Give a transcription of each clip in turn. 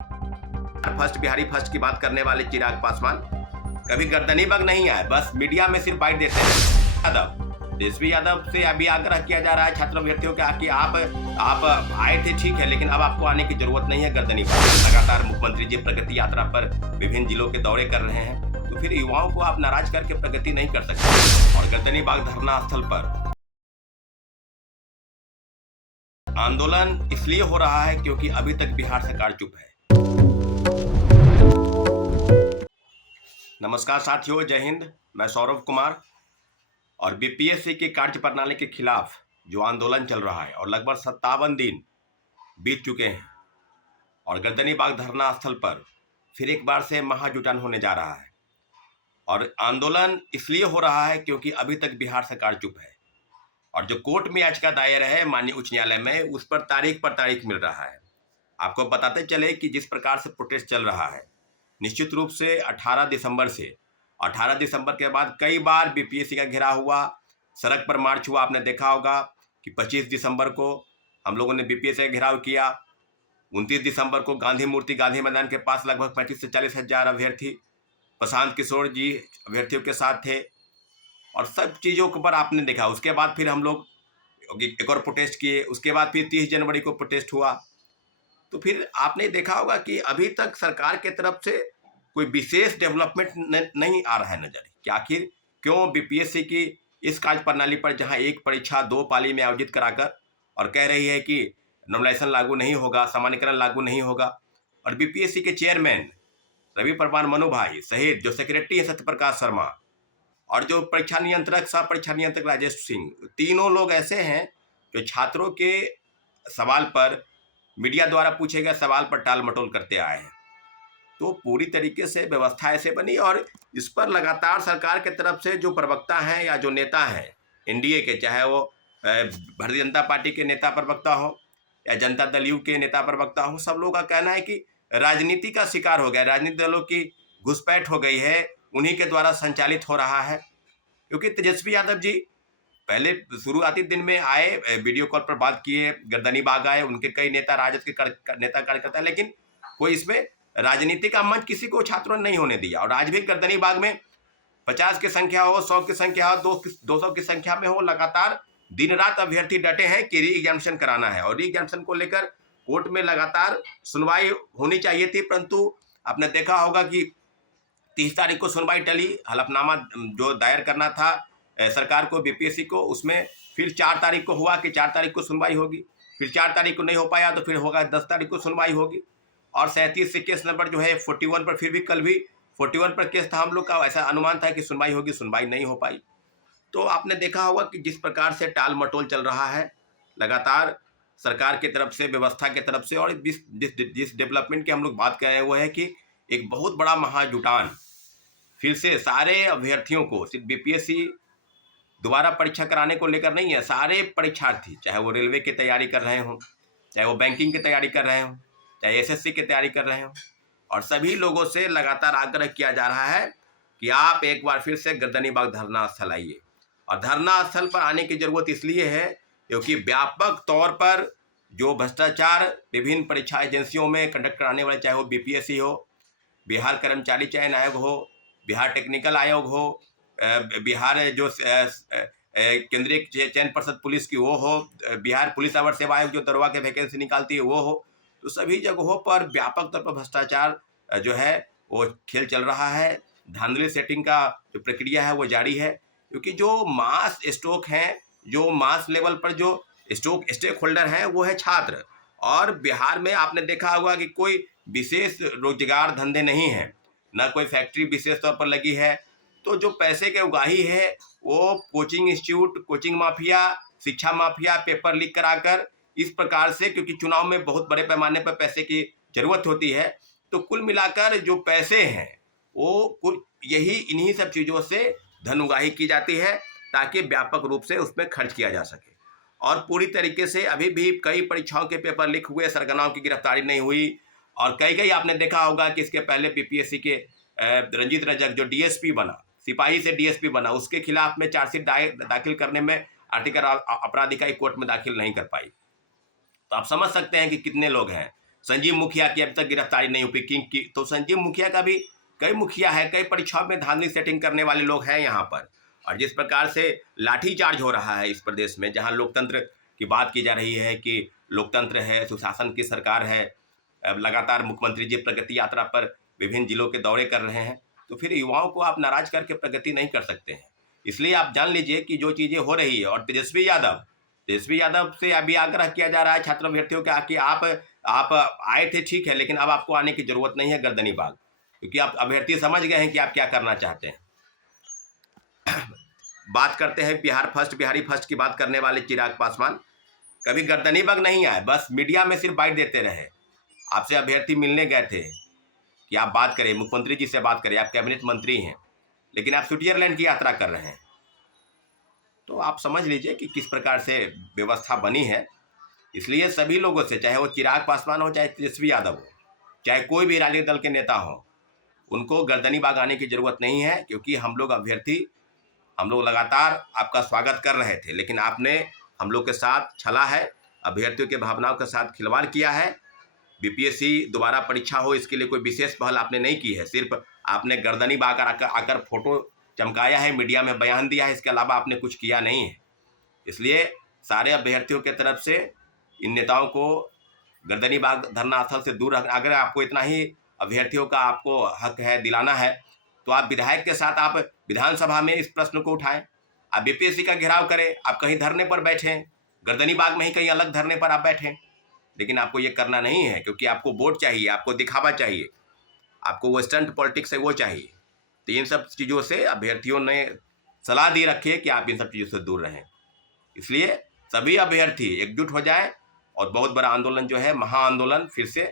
First Bihari first की बात करने वाले चिराग पासवान कभी गर्दनी बग नहीं आए, बस मीडिया में सिर्फ बाइट देते हैं। यादव तेजस्वी यादव से अभी आग्रह किया जा रहा है छात्र अभ्यर्थियों का कि आप आए थे ठीक है, लेकिन अब आपको आने की जरूरत नहीं है गर्दनी बाग। लगातार मुख्यमंत्री जी प्रगति यात्रा पर विभिन्न जिलों के दौरे कर रहे हैं, तो फिर युवाओं को आप नाराज करके प्रगति नहीं कर सकते। और गर्दनी बाग धरना स्थल पर आंदोलन इसलिए हो रहा है क्योंकि अभी तक बिहार सरकार चुप है। नमस्कार साथियों, जय हिंद। मैं सौरभ कुमार। और बीपीएससी की कार्य प्रणाली के खिलाफ जो आंदोलन चल रहा है और लगभग 57 दिन बीत चुके हैं और गर्दनी बाग धरना स्थल पर फिर एक बार से महाजुटान होने जा रहा है। और आंदोलन इसलिए हो रहा है क्योंकि अभी तक बिहार सरकार चुप है और जो कोर्ट में याचिका दायर है माननीय उच्च न्यायालय में, उस पर तारीख मिल रहा है। आपको बताते चले कि जिस प्रकार से प्रोटेस्ट चल रहा है, निश्चित रूप से 18 दिसंबर के बाद कई बार बीपीएससी का घेराव हुआ, सड़क पर मार्च हुआ। आपने देखा होगा कि 25 दिसंबर को हम लोगों ने बीपीएससी का घेराव किया। 29 दिसंबर को गांधी मैदान के पास लगभग 35 से 40 हजार अभ्यर्थी, प्रशांत किशोर जी अभ्यर्थियों के साथ थे और सब चीज़ों के ऊपर आपने देखा। उसके बाद फिर हम लोग एक और प्रोटेस्ट किए, उसके बाद फिर 30 जनवरी को प्रोटेस्ट हुआ। तो फिर आपने देखा होगा कि अभी तक सरकार के तरफ से कोई विशेष डेवलपमेंट नहीं आ रहा है नजर कि आखिर क्यों बीपीएससी की इस कार्य प्रणाली पर, जहां एक परीक्षा 2 पाली में आयोजित कराकर और कह रही है कि नॉर्मलाइजेशन लागू नहीं होगा, सामान्यकरण लागू नहीं होगा, और बीपीएससी के चेयरमैन रवि परवार मनु भाई सहित जो सेक्रेटरी है सत्यप्रकाश शर्मा और जो परीक्षा नियंत्रक सह परीक्षा नियंत्रक राजेश सिंह, तीनों लोग ऐसे हैं जो छात्रों के सवाल पर, मीडिया द्वारा पूछे गए सवाल पर टाल मटोल करते आए हैं। तो पूरी तरीके से व्यवस्था ऐसे बनी और इस पर लगातार सरकार के तरफ से जो प्रवक्ता हैं या जो नेता हैं एनडीए के, चाहे वो भारतीय जनता पार्टी के नेता प्रवक्ता हो या जनता दल यू के नेता प्रवक्ता हो, सब लोगों का कहना है कि राजनीति का शिकार हो गया, राजनीतिक दलों की घुसपैठ हो गई है, उन्हीं के द्वारा संचालित हो रहा है। क्योंकि तेजस्वी यादव जी पहले शुरुआती दिन में आए, वीडियो कॉल पर बात किए, गर्दनी बाग आए, उनके कई नेता, राजद के नेता कार्यकर्ता, लेकिन कोई इसमें राजनीति का मंच किसी को छात्रों ने नहीं होने दिया। और आज भी गर्दनी बाग में 50 की संख्या हो, 100 की संख्या हो, 200 की संख्या में हो, लगातार दिन रात अभ्यर्थी डटे हैं कि री एग्जामिनेशन कराना है। और री एग्जामिनेशन को लेकर कोर्ट में लगातार सुनवाई होनी चाहिए थी, परंतु आपने देखा होगा कि 30 तारीख को सुनवाई टली। हलफनामा जो दायर करना था सरकार को, बीपीएससी को, उसमें फिर 4 तारीख को हुआ कि 4 तारीख को सुनवाई होगी, फिर 4 तारीख को नहीं हो पाया तो फिर होगा 10 तारीख को सुनवाई होगी। और 37 से केस नंबर जो है 41 पर, फिर भी कल भी 41 पर केस था हम लोग का, ऐसा अनुमान था कि सुनवाई होगी, सुनवाई नहीं हो पाई। तो आपने देखा होगा कि जिस प्रकार से टाल मटोल चल रहा है लगातार सरकार की तरफ से, व्यवस्था की तरफ से। और जिस डेवलपमेंट की हम लोग बात कर रहे हैं वो है कि एक बहुत बड़ा महाजुटान फिर से सारे अभ्यर्थियों को, सिर्फ बीपीएससी दोबारा परीक्षा कराने को लेकर नहीं है, सारे परीक्षार्थी, चाहे वो रेलवे की तैयारी कर रहे हों, चाहे वो बैंकिंग की तैयारी कर रहे हों, चाहे एसएससी की तैयारी कर रहे हों, और सभी लोगों से लगातार आग्रह किया जा रहा है कि आप एक बार फिर से गर्दनी बाग धरना स्थल आइए। और धरना स्थल पर आने की जरूरत इसलिए है क्योंकि व्यापक तौर पर जो भ्रष्टाचार विभिन्न परीक्षा एजेंसियों में कंडक्ट कराने वाले, चाहे वो बीपीएससी हो, बिहार कर्मचारी चयन आयोग हो, बिहार टेक्निकल आयोग हो, बिहार जो केंद्रीय चयन पर्षद पुलिस की वो हो, बिहार पुलिस अवर सेवा आयोग जो दरोगा के वैकेंसी निकालती है वो हो, तो सभी जगहों पर व्यापक तौर पर भ्रष्टाचार जो है वो खेल चल रहा है। धांधली सेटिंग का जो प्रक्रिया है वो जारी है, क्योंकि जो मास स्टॉक हैं, जो मास लेवल पर जो स्टेक होल्डर हैं वो है छात्र। और बिहार में आपने देखा होगा कि कोई विशेष रोजगार धंधे नहीं है, न कोई फैक्ट्री विशेष तौर पर लगी है। तो जो पैसे के उगाही है वो कोचिंग इंस्टीट्यूट, कोचिंग माफिया, शिक्षा माफिया, पेपर लीक कराकर इस प्रकार से, क्योंकि चुनाव में बहुत बड़े पैमाने पर पैसे की जरूरत होती है, तो कुल मिलाकर जो पैसे हैं वो यही इन्हीं सब चीज़ों से धन उगाही की जाती है ताकि व्यापक रूप से उसमें खर्च किया जा सके। और पूरी तरीके से अभी भी कई परीक्षाओं के पेपर लीक हुए, सरगनाओं की गिरफ्तारी नहीं हुई। और कई आपने देखा होगा कि इसके पहले बीपीएससी के रंजीत रजक जो डीएसपी बना, सिपाही से डीएसपी बना, उसके खिलाफ में चार्जशीट दाखिल करने में आर्टिकल अपराध इकाई कोर्ट में दाखिल नहीं कर पाई। तो आप समझ सकते हैं कि कितने लोग हैं। संजीव मुखिया की अभी तक गिरफ्तारी नहीं हुई की, तो संजीव मुखिया का भी कई मुखिया है, कई परीक्षाओं में धांधली सेटिंग करने वाले लोग हैं यहाँ पर। और जिस प्रकार से लाठीचार्ज हो रहा है इस प्रदेश में, जहाँ लोकतंत्र की बात की जा रही है कि लोकतंत्र है, सुशासन की सरकार है, लगातार मुख्यमंत्री जी प्रगति यात्रा पर विभिन्न जिलों के दौरे कर रहे हैं, तो फिर युवाओं को आप नाराज करके प्रगति नहीं कर सकते हैं। इसलिए आप जान लीजिए कि जो चीज़ें हो रही है, और तेजस्वी यादव से अभी आग्रह किया जा रहा है छात्र अभ्यर्थियों का कि आप आए थे ठीक है, लेकिन अब आपको आने की जरूरत नहीं है गर्दनी बाग, क्योंकि आप अभ्यर्थी समझ गए हैं कि आप क्या करना चाहते हैं। बात करते हैं बिहारी फर्स्ट की बात करने वाले चिराग पासवान कभी गर्दनी बाग नहीं आए, बस मीडिया में सिर्फ बाइट देते रहे। आपसे अभ्यर्थी मिलने गए थे कि आप बात करें, मुख्यमंत्री जी से बात करें, आप कैबिनेट मंत्री हैं, लेकिन आप स्विट्जरलैंड की यात्रा कर रहे हैं। तो आप समझ लीजिए कि किस प्रकार से व्यवस्था बनी है। इसलिए सभी लोगों से, चाहे वो चिराग पासवान हो, चाहे तेजस्वी यादव हो, चाहे कोई भी राजनीतिक दल के नेता हो, उनको गर्दनी बाग आने की जरूरत नहीं है, क्योंकि हम लोग लगातार आपका स्वागत कर रहे थे, लेकिन आपने हम लोग के साथ छला है, अभ्यर्थियों के भावनाओं के साथ खिलवाड़ किया है। बीपीएससी दोबारा परीक्षा हो, इसके लिए कोई विशेष पहल आपने नहीं की है, सिर्फ आपने गर्दनी बाग आकर फोटो चमकाया है, मीडिया में बयान दिया है, इसके अलावा आपने कुछ किया नहीं है। इसलिए सारे अभ्यर्थियों के तरफ से इन नेताओं को गर्दनी बाग धरना स्थल से दूर रखना। अगर आपको इतना ही अभ्यर्थियों का आपको हक है दिलाना है, तो आप विधायक के साथ आप विधानसभा में इस प्रश्न को उठाएं, आप बीपीएससी का घेराव करें, आप कहीं धरने पर बैठें, गर्दनी बाग में ही कहीं अलग धरने पर आप बैठें, लेकिन आपको ये करना नहीं है, क्योंकि आपको वोट चाहिए, आपको दिखावा चाहिए, आपको वो स्टंट पॉलिटिक्स है वो चाहिए। तो इन सब चीज़ों से अभ्यर्थियों ने सलाह दी रखी है कि आप इन सब चीज़ों से दूर रहें। इसलिए सभी अभ्यर्थी एकजुट हो जाए और बहुत बड़ा आंदोलन जो है, महाआंदोलन, फिर से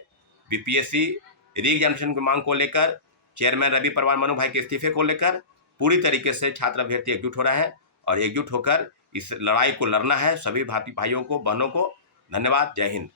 बीपीएससी रीएग्जामिनेशन की मांग को लेकर, चेयरमैन रवि परवार मनु भाई के इस्तीफे को लेकर पूरी तरीके से छात्र अभ्यर्थी एकजुट हो रहे हैं, और एकजुट होकर इस लड़ाई को लड़ना है। सभी भाइयों को, बहनों को धन्यवाद। जय हिंद।